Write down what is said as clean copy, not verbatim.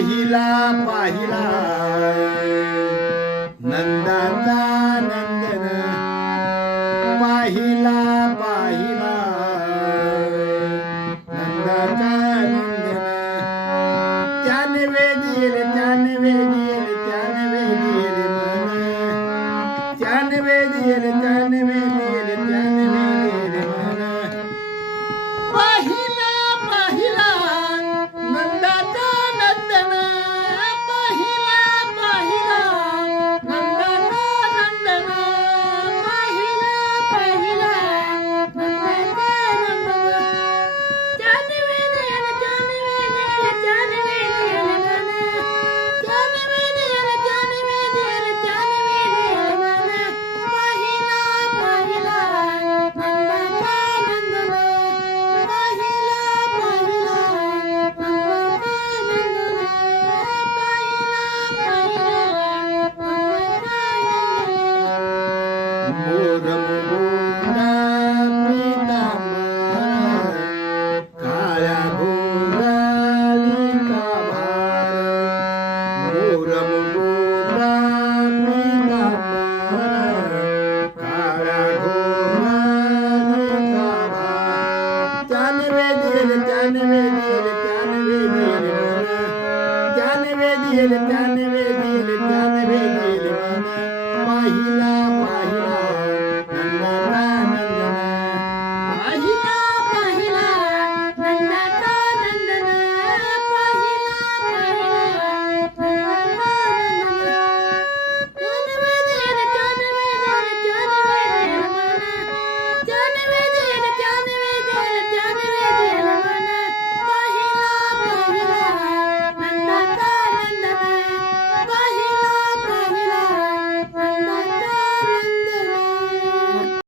पाहिला पाहिला नंदाचा नंदन पाहिला पाहिला नंदाचा नंदन त्याने वेदील त्याने वेदील त्याने वेदील मन त्याने वेदील त्याने वेदील त्याने वेदील मन पाहिला पाहिला नंदाचा नंदन पाहिला पाहिला नंदाचा नंदन पाहिला पाहिला नंदाचा नंदन त्याने वेदील त्याने वेदील त्याने वेदील मन त्याने वेदील त्याने वेदील त्याने वेदील मन पाहिला पाहिला नंदाचा नंदन पाहिला पाहिला नंदाचा नंदन पाहिला पाहिला नंदाचा नंदन मोर मुकुंदा पीतांबर काळ्या घोंगडी काभार मोर मुकुंदा पीतांबर काळ्या घोंगडी काभार त्याने वेदील त्याने वेदील त्याने वेदील मन त्याने वेदील त्याने